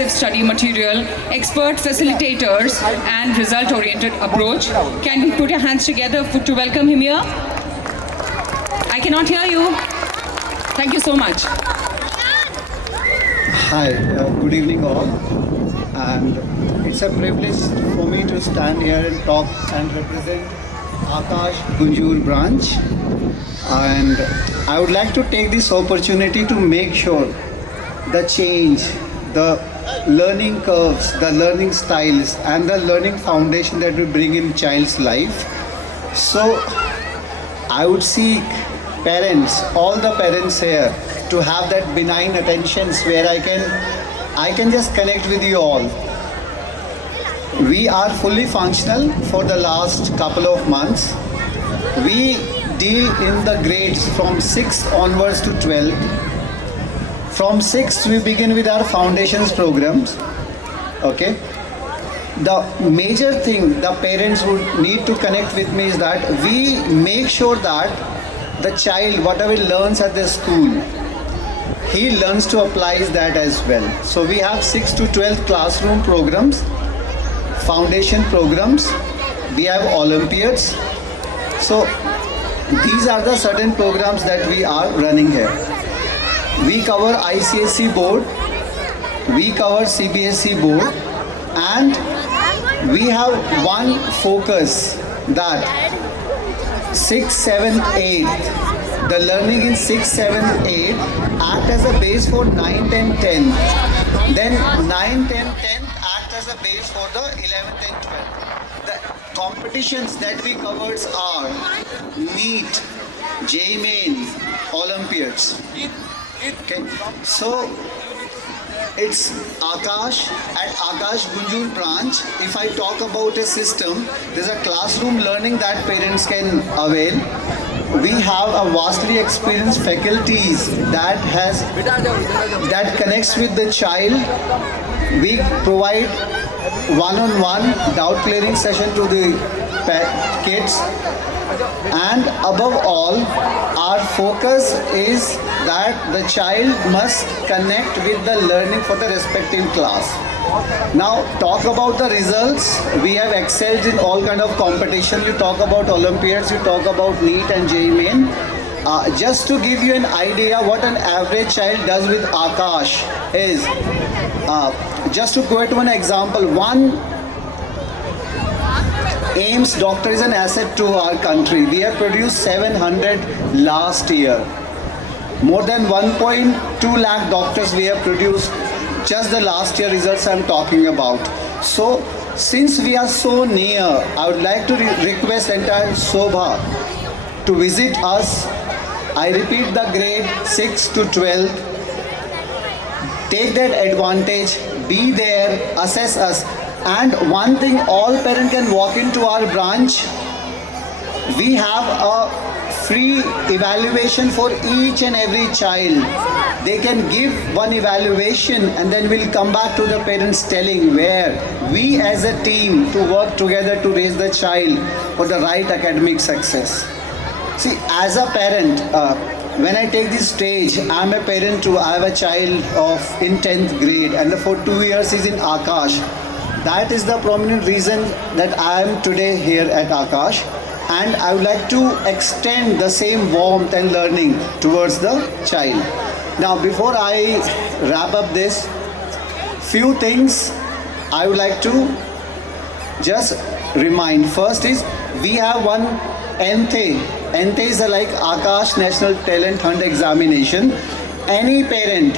comprehensive study material, expert facilitators, and result-oriented approach. Can we put our hands together to welcome him here? I cannot hear you. Thank you so much. Hi, good evening all. And it's a privilege for me to stand here and talk and represent Akash Gunjur branch. And I would like to take this opportunity to make sure the change, the learning curves, the learning styles, and the learning foundation that we bring in child's life. So I would seek parents, all the parents here, to have that benign attentions where I can just connect with you all. We are fully functional for the last couple of months. We deal in the grades from 6th onwards to 12th. From 6th we begin with our foundations programs. Okay. The major thing the parents would need to connect with me is that we make sure that the child, whatever he learns at the school, he learns to apply that as well. So we have 6th to 12th classroom programs, foundation programs, we have Olympiads. So these are the certain programs that we are running here. We cover ICSE board, we cover CBSE board, and we have one focus that 6, 7, 8, the learning in 6, 7, 8 act as a base for 9, 10, 10. Then 9, 10, 10 act as a base for the 11th and 12th. The competitions that we covered are NEET, JEE, Olympiads. Okay, so it's Akash at Akash Gunjur branch. If I talk about a system, there's a classroom learning that parents can avail. We have a vastly experienced faculties that connects with the child. We provide one-on-one doubt clearing session to the kids, and above all our focus is that the child must connect with the learning for the respective class. Now talk about the results. We have excelled in all kind of competition. You talk about Olympiads, you talk about NEET and JEE. Just to give you an idea what an average child does with Akash is, just to quote one example, one AIMS doctor is an asset to our country. We have produced 700 last year. More than 1.2 lakh doctors we have produced. Just the last year results I'm talking about. So since we are so near, I would like to request entire Sobha to visit us. I repeat, the grade 6 to 12. Take that advantage, be there, assess us. And one thing, all parents can walk into our branch. We have a free evaluation for each and every child. They can give one evaluation and then we'll come back to the parents telling where we as a team to work together to raise the child for the right academic success. See, as a parent, when I take this stage, I'm a parent too. I have a child in 10th grade and for 2 years he's in Akash. That is the prominent reason that I am today here at Akash, and I would like to extend the same warmth and learning towards the child. Now before I wrap up this, few things I would like to just remind. First is we have one NTE. NTE is like Akash National Talent Hunt Examination. Any parent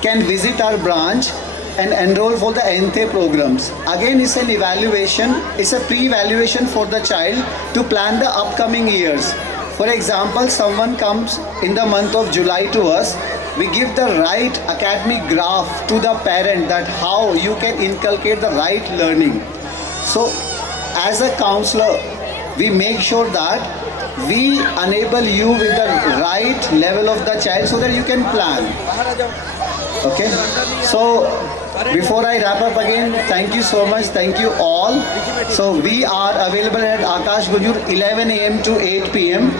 can visit our branch and enroll for the NTE programs. Again, it's an evaluation, it's a pre-evaluation for the child to plan the upcoming years. For example, someone comes in the month of July to us, we give the right academic graph to the parent that how you can inculcate the right learning. So, as a counselor, we make sure that we enable you with the right level of the child so that you can plan. Okay, so before I wrap up again, thank you so much, thank you all. So we are available at Akash Gunjur 11 a.m. to 8 p.m.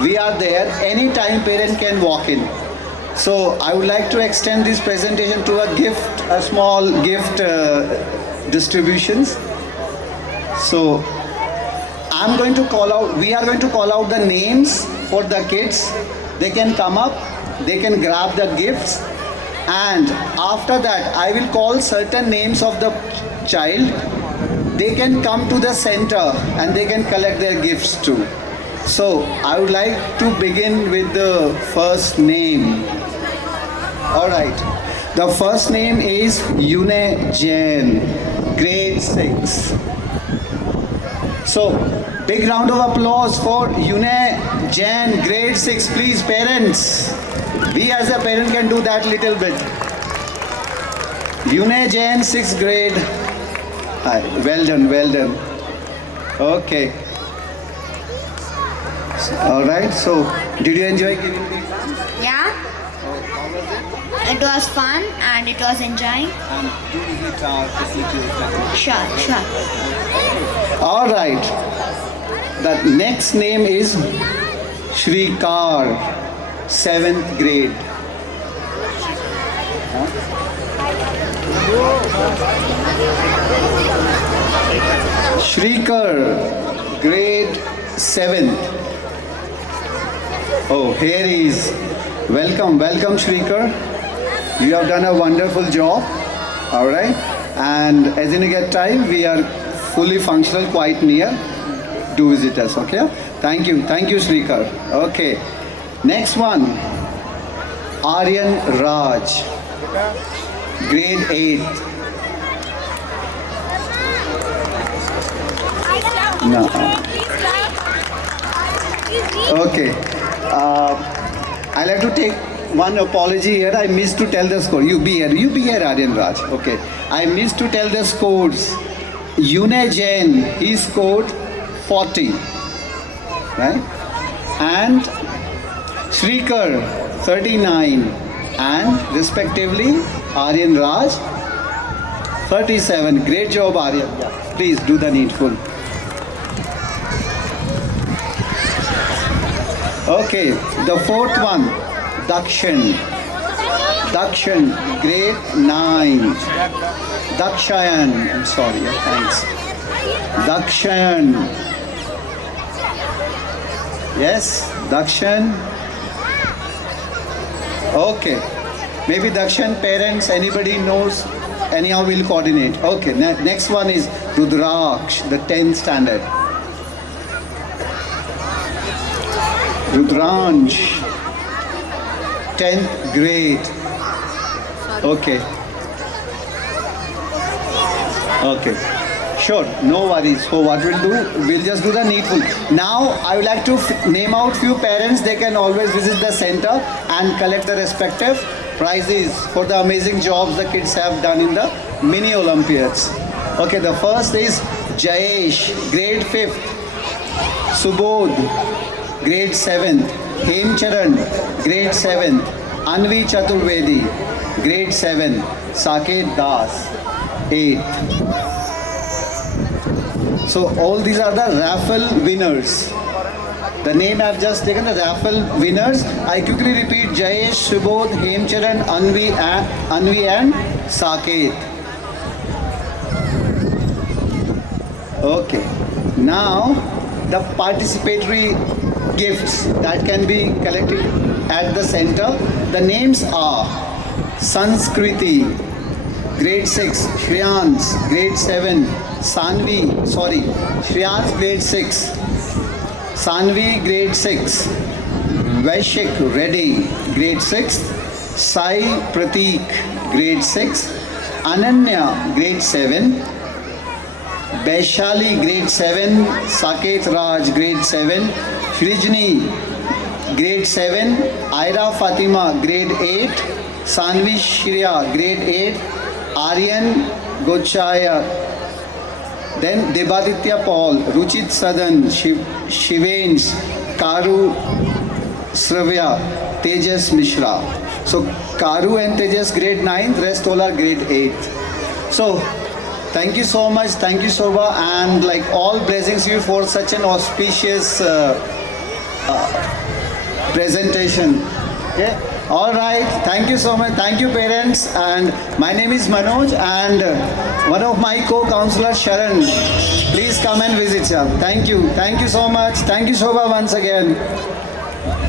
We are there, anytime parent can walk in. So I would like to extend this presentation to a small gift distributions. So we are going to call out the names for the kids. They can come up, they can grab the gifts, and after that I will call certain names of the child. They can come to the center and they can collect their gifts too. So I would like to begin with the first name. All right. The first name is Yune Jain, grade 6. So, big round of applause for Yune Jain, grade 6. Please, parents. We as a parent can do that little bit. Yune Jain, 6th grade. Hi. Well done, well done. Okay. All right. So, did you enjoy giving the exam? Yeah, it was fun and it was enjoying. And do visit our facilities. Sure. All right. The next name is Shrikar, 7th grade. Shrikar, grade 7th. Oh, here he is. Welcome Shrikar. You have done a wonderful job. All right. And as in you get time, we are fully functional quite near. Do visit us, okay? Thank you Shrikar. Okay. Next one. Aryan Raj, grade 8. No. Okay. I'll have to take one apology here. I missed to tell the score. You be here, Aryan Raj. Okay. I missed to tell the scores. Yune Jain, he scored 40. Right? And Shrikar, 39. And respectively, Aryan Raj, 37. Great job, Aryan. Please do the needful. Okay, the fourth one, Dakshan, grade 9. Dakshayan, I'm sorry, thanks. Dakshan. Yes, Dakshan. Okay, maybe Dakshan parents, anybody knows, anyhow we'll coordinate. Okay, next one is Rudraksh, the 10th standard. Rudranj, 10th grade. Okay. Sure, no worries. So what we'll do, we'll just do the needful. Now I would like to name out few parents. They can always visit the center and collect the respective prizes for the amazing jobs the kids have done in the mini Olympiads. Okay, the first is Jayesh, grade 5th. Subodh, grade 7th. Hemcharan, grade 7th. Anvi Chaturvedi, grade 7. Saket Das, 8th. So all these are the raffle winners. The name I've just taken, the raffle winners. I quickly repeat: Jayesh, Subodh, Hemcharan, Anvi and Saket. Okay. Now the participatory gifts that can be collected at the center. The names are Sanskriti, grade 6, Shreyans, grade 7, Shreyans, grade 6, Sanvi, grade 6, Vaishik Reddy, grade 6, Sai Pratik, grade 6, Ananya, grade 7, Baishali, grade 7, Saket Raj, grade 7, Shrijni, grade 7, Aira Fatima, grade 8, Sanvi Shriya, grade 8, Aryan Gochaya, then Debaditya Paul, Ruchit Sadan, Shivens, Karu Sravya, Tejas Mishra. So Karu and Tejas grade 9, rest all are grade 8. So thank you so much, thank you Shobha, and like all blessings you for such an auspicious presentation. Okay. All right, thank you so much. Thank you, parents. And my name is Manoj, and one of my co-counselors, Sharan. Please come and visit, sir. Thank you so much. Thank you, Shobha, once again.